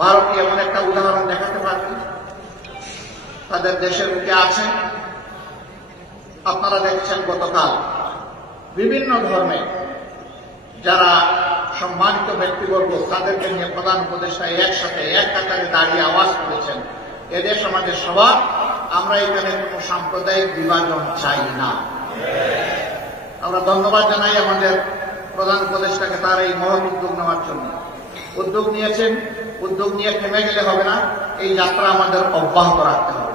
ভারতকে এমন একটা উদাহরণ দেখাতে পারবে, তাদের দেশের বুকে আছে। আপনারা দেখছেন গতকাল বিভিন্ন ধর্মে যারা সম্মানিত ব্যক্তিবর্গ তাদেরকে নিয়ে প্রধান উপদেষ্টা একসাথে এক কাতারে দাঁড়িয়ে আওয়াজ তুলেছেন, এদেশ আমাদের সবার, আমরা এখানে কোনো সাম্প্রদায়িক বিভাজন চাই না। আমরা ধন্যবাদ জানাই আমাদের প্রধান উপদেষ্টাকে তার এই মহৎ উদ্যোগ নেওয়ার জন্য। উদ্যোগ নিয়েছেন, উদ্যোগ নিয়ে থেমে গেলে হবে না, এই যাত্রা আমাদের অব্যাহত রাখতে হবে।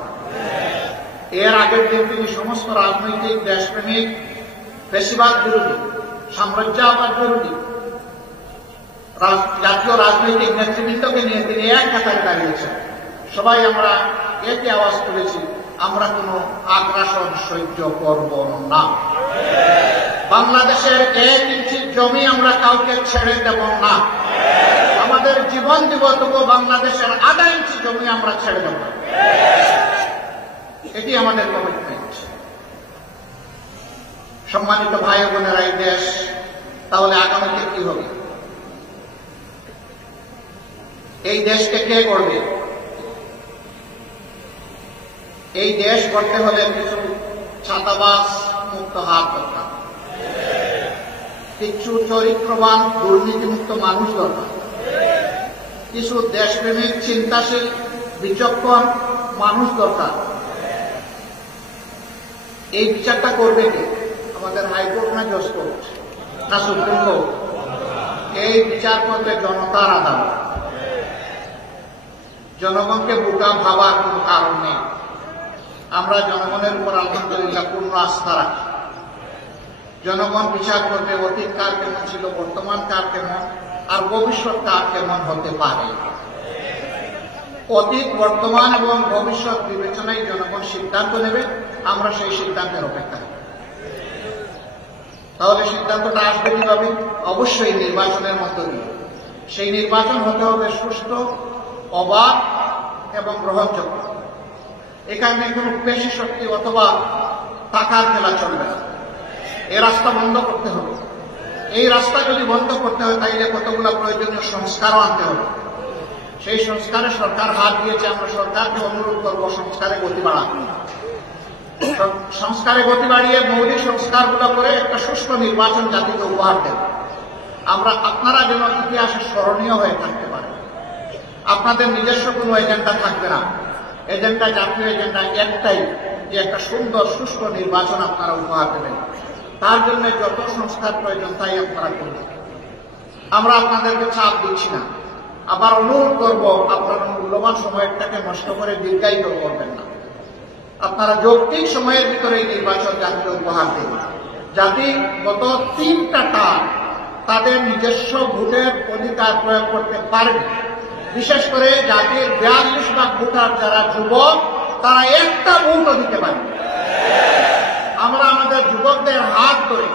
এর আগের দিন তিনি সমস্ত রাজনৈতিক দেশপ্রেমিক, ফ্যাসিবাদ বিরোধী, সাম্রাজ্যবাদ বিরোধী জাতীয় রাজনৈতিক নেতৃবৃন্দকে নিয়ে তিনি এক কাতারে দাঁড়িয়েছেন। সবাই আমরা একই আওয়াজ তুলেছি, আমরা কোন আগ্রাসন সহ্য করব না। বাংলাদেশের 1 ইঞ্চি জমি আমরা কাউকে ছেড়ে দেব না। আমাদের জীবন দিব, তবু বাংলাদেশের আধা ইঞ্চি জমি আমরা ছেড়ে দেব না। এটি আমাদের কমিটমেন্ট। সম্মানিত ভাই বোনেরা, এই দেশ তাহলে আগামীতে কি হবে? এই দেশকে কে করবে? এই দেশ করতে হলে কিছু ছাতাবাস মুক্ত হাত দরকার, কিছু চরিত্রবান দুর্নীতিমুক্ত মানুষ দরকার, কিছু দেশপ্রেমিক চিন্তাশীল বিচক্ষণ মানুষ দরকার। এই বিচারটা করবে কে? আমাদের হাইকোর্ট না জজ কোর্ট না সুপ্রিম কোর্ট? এই বিচার করবে জনতার আদালত। জনগণকে বোকা ভাবার কোন কারণ নেই। আমরা জনগণের উপর আলহামদুলিল্লাহ পূর্ণ আস্থা রাখি। জনগণ বিচার করবে অতীত কার কেমন ছিল, বর্তমান কার কেমন, আর ভবিষ্যৎ কার কেমন হতে পারে। অতীত, বর্তমান এবং ভবিষ্যৎ বিবেচনায় জনগণ সিদ্ধান্ত নেবে। আমরা সেই সিদ্ধান্তের অপেক্ষা করি। তাহলে সিদ্ধান্তটা আসবে কিভাবে? অবশ্যই নির্বাচনের মধ্য দিয়ে। সেই নির্বাচন হতে হবে সুষ্ঠু, অবাধ এবং গ্রহণযোগ্য। এখানে কোনো পেশি শক্তি অথবা টাকার খেলা চলবে না। এই রাস্তা বন্ধ করতে হবে। এই রাস্তা যদি বন্ধ করতে হয়, তাইলে কতগুলো প্রয়োজনীয় সংস্কারও আনতে হবে। সেই সংস্কারে সরকার হাত দিয়েছে। আমরা সরকারকে অনুরোধ করব সংস্কারে গতি বাড়াতে। সংস্কারে গতি বাড়িয়ে মৌলিক সংস্কারগুলো করে একটা সুষ্ঠু নির্বাচন জাতিকে উপহার দেব। আপনারা যেন ইতিহাসে স্মরণীয় হয়ে থাকতে পারেন। আপনাদের নিজস্ব কোনো এজেন্ডা থাকবে না। এজেন্ডা, জাতীয় এজেন্ডা একটাই, যে একটা সুন্দর সুষ্ঠু নির্বাচন আপনারা উপহার দেবেন। তার জন্য যত সংস্কার প্রয়োজন তাই আপনারা করবেন। আমরা আপনাদেরকে চাপ দিচ্ছি না। আবার অনুরোধ করব, আপনারা মূল্যবান সময়টাকে নষ্ট করে দীর্ঘায়িত করবেন না। আপনারা যৌক্তিক সময়ের ভিতরে এই নির্বাচন জাতিকে উপহার দেবেন। জাতি গত 3টা টার্ম তাদের নিজস্ব ভোটের অধিকার প্রয়োগ করতে পারবে। বিশেষ করে জাতির 42 ভাগ ভোটার যারা যুবক, তারা একটা ভোটও দিতে পারবে। আমরা আমাদের যুবকদের হাত ধরে,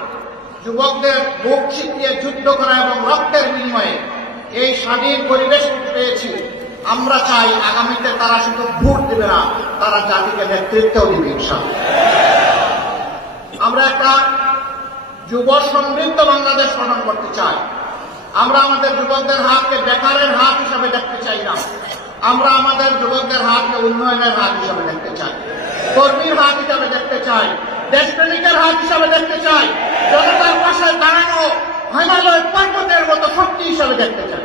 যুবকদের বুক চিতিয়ে যুদ্ধ করা এবং রক্তের বিনিময়ে এই স্বাধীন পরিবেশ পেয়েছি। আমরা চাই আগামীতে তারা শুধু ভোট দিবে না, তারা জাতিকে নেতৃত্বও দিবে ইনশাআল্লাহ। আমরা একটা যুব সমৃদ্ধ বাংলাদেশ গঠন করতে চাই। আমরা আমাদের যুবকদের হাতকে বেকারের হাত হিসাবে দেখতে চাই না। আমরা আমাদের যুবকদের হাতকে উন্নয়নের হাত হিসাবে দেখতে চাই, কর্মীর হাত হিসাবে দেখতে চাই, দেশপ্রেমিকের হাত হিসাবে দেখতে চাই, জনতার পাশে দাঁড়ানো হিমালয় পর্বতের মতো শক্তি হিসাবে দেখতে চাই।